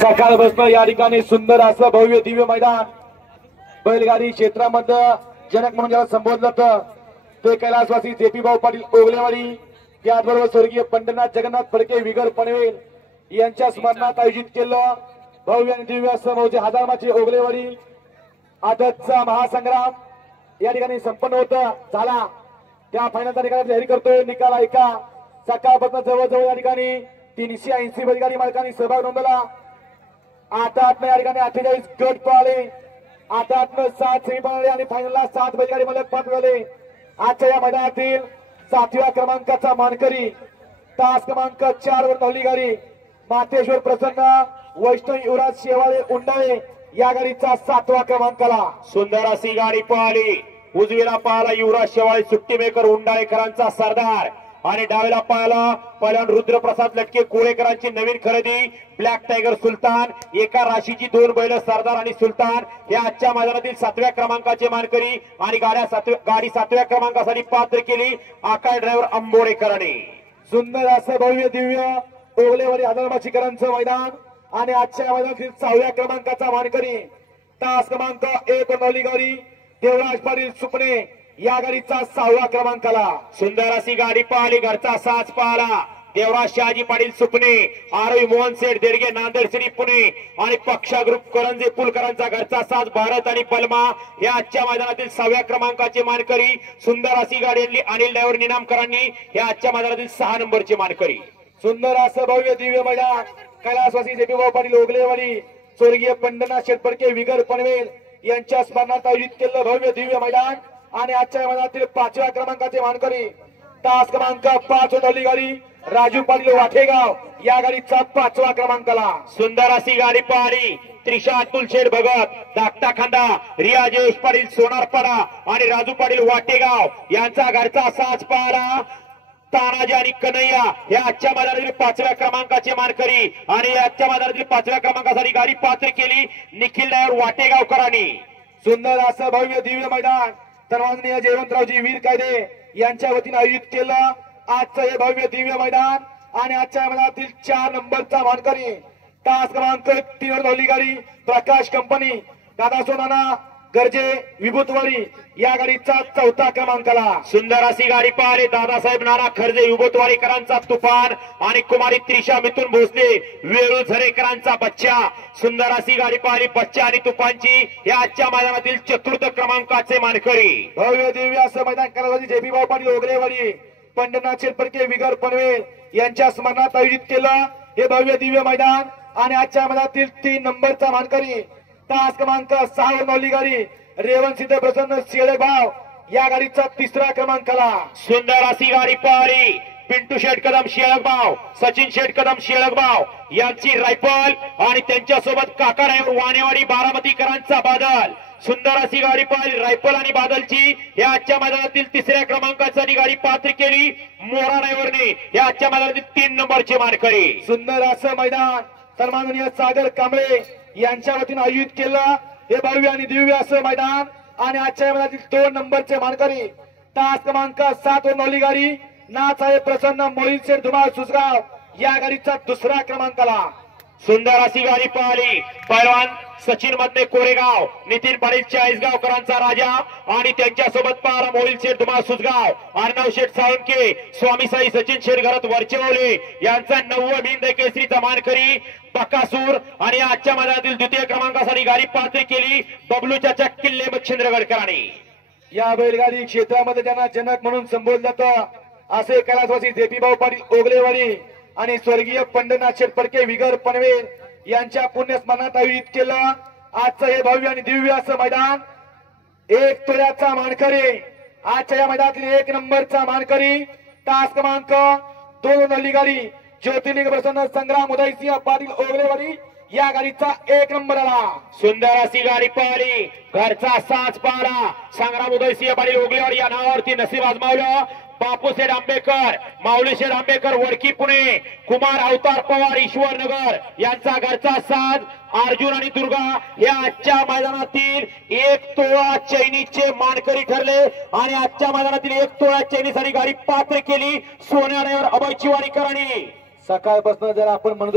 सकाळपासून या ठिकाणी सुंदर असं भव्य दिव्य मैदान बैलगाडी क्षेत्रामध्ये जनक म्हणून ज्याला संबोधलं जातं ते कैलासवासी जेपी भाऊ पाटील ओगलेवाडी, त्याचबरोबर स्वर्गीय पंढरनाथ जगन्नाथ फडके विगर पनवेल यांच्या स्मरणात आयोजित केलं भव्य आणि दिव्य असं मौजे हजारमाची ओगलेवाडी आदतचा महासंग्राम या ठिकाणी संपन्न होता झाला। त्या फायनलचा निकाल जाहीर करतोय। निकाल ऐका, सकाळपासून जवळजवळ या ठिकाणी 380 बैलगाडी मालकांनी सहभाग नोंदवला। 8 या ठिकाणी 48 गट पळाले, 8 7 सेमी पळाले आणि फायनलला 7 बैलगाडी मालक पात्र झाले। आजच्या या मैदानातील 7व्या क्रमांकाचा मानकरी तास क्रमांक 4 वर धावली गाडी मातेश्वर प्रसन्न वैष्णव युवराज शेवाळे उंडाळे या गाडीचा 7वा क्रमांकाला सुंदर अशी गाडी पळाली। उजवीला पाहला युवराज शेवाळे सुट्टी मेकर उंडाळेकरांचा सरदार आणि डावीला पाहला पहिल्यान रुद्रप्रसाद लटके कोळेकरांची नवीन खरेदी ब्लॅक टायगर सुलतान। एका राशीची 2 बैल सरदार आणि सुलतान हे आजच्या मैदानातील 7व्या क्रमांकाचे मानकरी आणि गाडी 7व्या क्रमांकासाठी पात्र केली आकाश ड्रायव्हर अंबोडेकरांनी। सुंदर असं भव्य दिव्य ओगलेवाडी हजारमाचीकरांचं मैदान आणि आजच्या मैदानातील 6व्या क्रमांकाचा मानकरी तास क्रमांक 1 नवली गाडी देवराज पाटील सुपणे या गाडीचा 6व्या क्रमांकाला। सुंदर अशी गाडी पाहिली, घरचा साज पाहिला देवराज शहाजी पाटील सुपणे, आरोही मोहन सेठ देडगे नांदेड सिटी पुणे आणि पक्षा ग्रुप करंजे पुलकरांचा घरचा साज भारत आणि पलमा या आजच्या मैदानातील 6व्या क्रमांकाचे मानकरी। सुंदर अशी गाडी आणली अनिल ड्रायव्हर निनामकरांनी या आजच्या मैदानातील 6 नंबरचे मानकरी। सुंदर असं भव्य दिव्य मैदान कैलासवासी जेपी भाऊ पाटील ओगलेवाडी स्वर्गीय पंढरनाथ शेटपडके विगर पनवेल यांच्या स्मरणार्थ आयोजित केलेलं भव्य दिव्य मैदान आणि आजच्या मैदानातील 5व्या क्रमांकाचे मानकरी तास क्रमांक 5 वर गाडी राजू पाटील वाठेगाव या गाडीचा 5वा क्रमांकाला। सुंदर अशी गाडी पाहिली, त्रिशा अतुल शेठ भगत धाकटा खांदा रिया जयेश पाटील सोनारपाडा आणि राजू पाटील वाटेगाव यांचा घरचा साज पाहिला तानाजी आणि कन्हैया हे आजच्या मैदानातील 5व्या क्रमांकाचे मानकरी आणि आजच्या मैदानातील 5व्या क्रमांकासाठी गाडी पात्र केली निखिल ड्रायव्हर वाटेगावकरांनी। सुंदर असं भव्य दिव्य मैदान सर्वांगणीय जयवंतरावजी वीर कायदे यांच्या वतीने आयोजित केलं आजचं हे भव्य दिव्य मैदान आणि आजच्या मैदानातील 4 नंबरचा मानकरी तास क्रमांक 3 वर धावली गाडी प्रकाश कंपनी दादा सोनाना गरजे विभूतवाडी या गाडीचा 4था क्रमांकाला। सुंदर अशी गाडी पाहिली, दादासाहेब नाना खर्जे विभूतवाडीकरांचा तुफान आणि कुमारी त्रिशा मिथुन भोसले वेळू झरेकरांचा बच्चा। सुंदर अशी गाडी पाहिली, बच्चा आणि तुफानची या आजच्या मैदानातील 4th क्रमांकाचे मानकरी। भव्य दिव्य असं मैदान कैलासवासी जेपी भाऊ पाटील ओगलेवाडी पंढरनाथ शेटपडके विगर पनवेल यांच्या स्मरणार्थ आयोजित केलं हे भव्य दिव्य मैदान आणि आजच्या मैदानातील 3 नंबरचा मानकरी तास क्रमांक 6 वर धावली गाडी रेवंत सिद्ध प्रसन्न शेळगाव या गाडीचा 3रा क्रमांकाला। सुंदर अशी गाडी पाहिली, पिंटू शेठ कदम शेळगाव सचिन शेठ कदम शेळगाव यांची रायफल आणि त्यांच्यासोबत काका ड्रायव्हर वानेवाडी बारामतीकरांचा बादल। सुंदर अशी गाडी पाहिली, रायफल आणि बादलची या आजच्या मैदानातील 3ऱ्या क्रमांकाची गाडी पात्र केली मोरा ड्रायव्हरने या आजच्या मैदानातील 3 नंबरचे मानकरी। सुंदर असं मैदान सन्माननीय सागर कांबळे यांच्या वतीने आयोजित केलं हे भव्य आणि दिव्य असं मैदान आणि आजच्या मैदानातील 2 नंबरचे मानकरी तास क्रमांक 7 वर धावली गाडी नाथसाहेब प्रसन्न मोहित शेठ धुमाळ सुसगाव या गाडीचा 2रा क्रमांकाला। सुंदर अशी गाडी पाहिली, पैलवान सचिन मधने कोरेगाव नितीन पाटील चाळीसगावकरांचा राजा आणि त्यांच्यासोबत पाहला मोहिल शेठ धुमाळ सुसगाव अर्णव शेठ साळुंके स्वामी साई सचिन शेठ घरात वरचेवले यांचा 9वा बिंद केसरीचा मानकरी बकासूर आणि आजच्या मैदानातील 2य क्रमांकासाठी गाडी पात्र केली बबलू चाचा किल्ले मच्छिंद्रगडकरांनी। या बैलगाडी क्षेत्रामध्ये त्यांना जनक म्हणून संबोधलं जातं असे कैलासवासी जेपी भाऊ पाटील ओगलेवाडी आणि स्वर्गीय पंढरनाथ शेटपडके विगर पनवेल यांच्या पुण्यस्मरणात आयोजित केलं आजचं हे भव्य आणि दिव्य असं मैदान। 1 तोळ्याचा मानकरी आजच्या या मैदानातील 1 नंबरचा मानकरी तास क्रमांक 2 धावली गाडी ज्योतिर्लिंग प्रसन्न संग्राम उदयसिंह पाटील ओगलेवाडी या गाडीचा 1 नंबर आला। सुंदर अशी गाडी पाहिली, घरचा साज पाहिला संग्राम उदयसिंह पाटील ओगलेवाडी या नावावरती नसीब आजमावलं बापूशेठ आंबेकर माऊलीशेठ आंबेकर वडकी पुणे कुमार अवतार पवार ईश्वरनगर यांचा घरचा साज अर्जुन आणि दुर्गा या आजच्या मैदानातील 1 तोळा चैनीचे मानकरी ठरले आणि आजच्या मैदानातील 1 तोळा चैनीसाठी गाडी पात्र केली सोन्या ड्रायव्हर अभय चिवारीकरांनी। सकाळपासून जर आपण म्हणतो